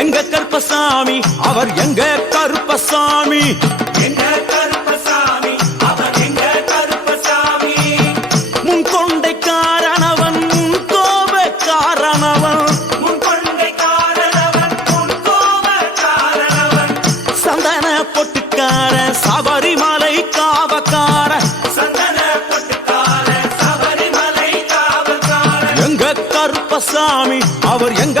எங்க கருப்பசாமி? அவர் எங்க கருப்பசாமி? எங்க கருப்பசாமி? அவர் எங்க கருப்பசாமி? முன் கொண்டை காரணவன் முன் கோப காரணவன் முன் கொண்டை காரணவன் முன் கோப காரணவன் சந்தன பொட்டுக்கார சபரிமலை காவக்கார. சந்தன பொட்டுக்கார சபரிமலை காவல்காரன் எங்க கருப்பசாமி? அவர் எங்க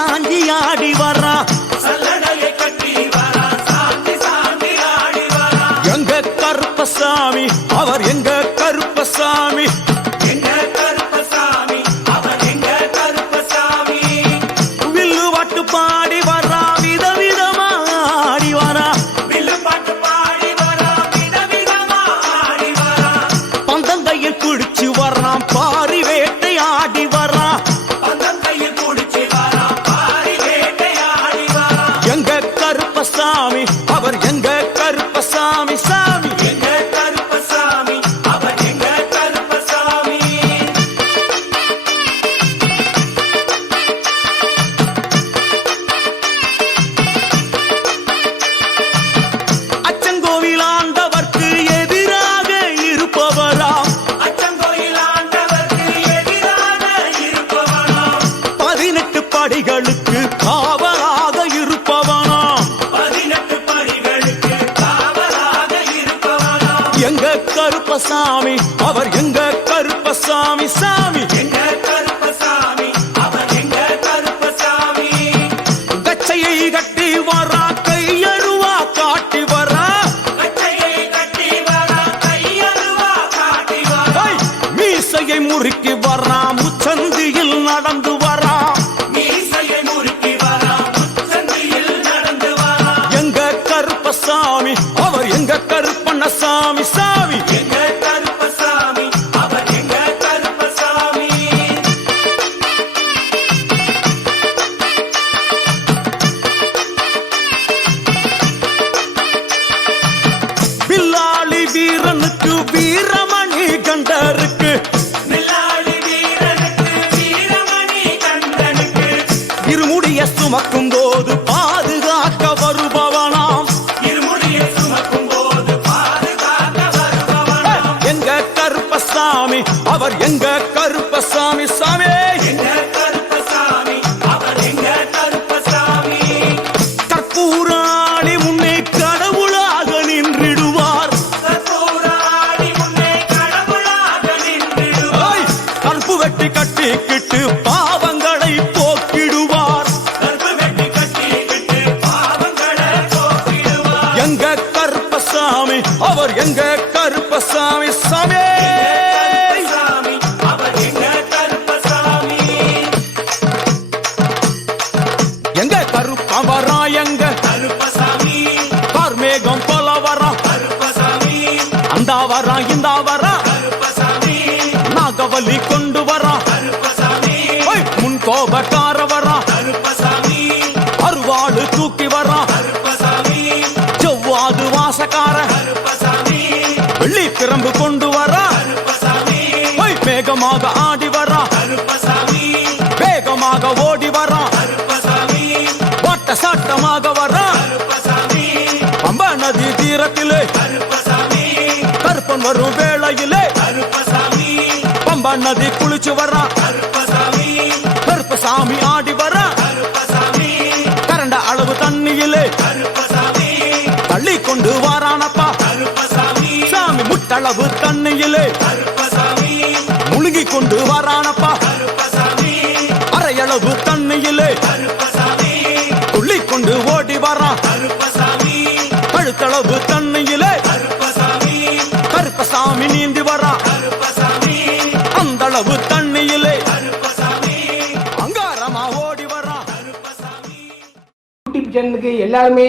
சாந்தி ஆடி வரா. எங்க கருப்பசாமி அவர் எங்க கருப்பசாமி? கருப்பசாமி அவர் கருப்பசாமி அவர் எங்க கருப்பசாமி சாமி? எங்க கருப்பசாமி அவர் எங்க கருப்பசாமி கச்சையை கட்டி வரா கையருவா காட்டி வரா கச்சையை கட்டி வரா. கையருவா காட்டி வரா மீசையை முறுக்கி வரா முச்சந்தியில் நடந்து வரா மீசையை முறுக்கி வரா முச்சந்தியில் நடந்து வரா. எங்க கருப்பசாமி அவர் எங்க கருப்பண்ணசாமி சாமி? சுமக்கும் போது பாதுகாக்க வருபவனாம் இருமுடிய சுமக்கும் போது பாதுகாக்க வருபவனாம். எங்க கருப்பசாமி அவர் எங்க கருப்பசாமி சாமி. அவர் எங்க கருப்பசாமி சாமி? எங்க கருப்பசாமி? எங்க கருப்பசாமி கார்மேகம் போல வரா கருப்பசாமி அந்த வரா இந்த வரா கருப்பசாமி நாகவலி கொண்டு வரா? கருப்பசாமி. முன் கோபக்கார சிறம்பு கொண்டு வரா வேகமாக ஆடி வரா. வேகமாக ஓடி வரா. வட்ட சாட்டமாக வரா. அம்ப நதி தீரத்திலே. கருப்பன் வரும் வேளையிலே. பம்பா நதி குளிச்சு வரா. அளவு தண்ணியிலே கருப்பசாமி முழுகி கொண்டு வரானப்பா. அரையளவு தண்ணியிலே கருப்பசாமி துள்ளி கொண்டு ஓடி வரான் கருப்பசாமி கழுத்தளவு தண்ணியிலே கருப்பசாமி நீந்தி வரான் அந்த அளவு தண்ணியிலே அங்காரமா ஓடி வரான் யூடியூப் சேனலுக்கு எல்லாருமே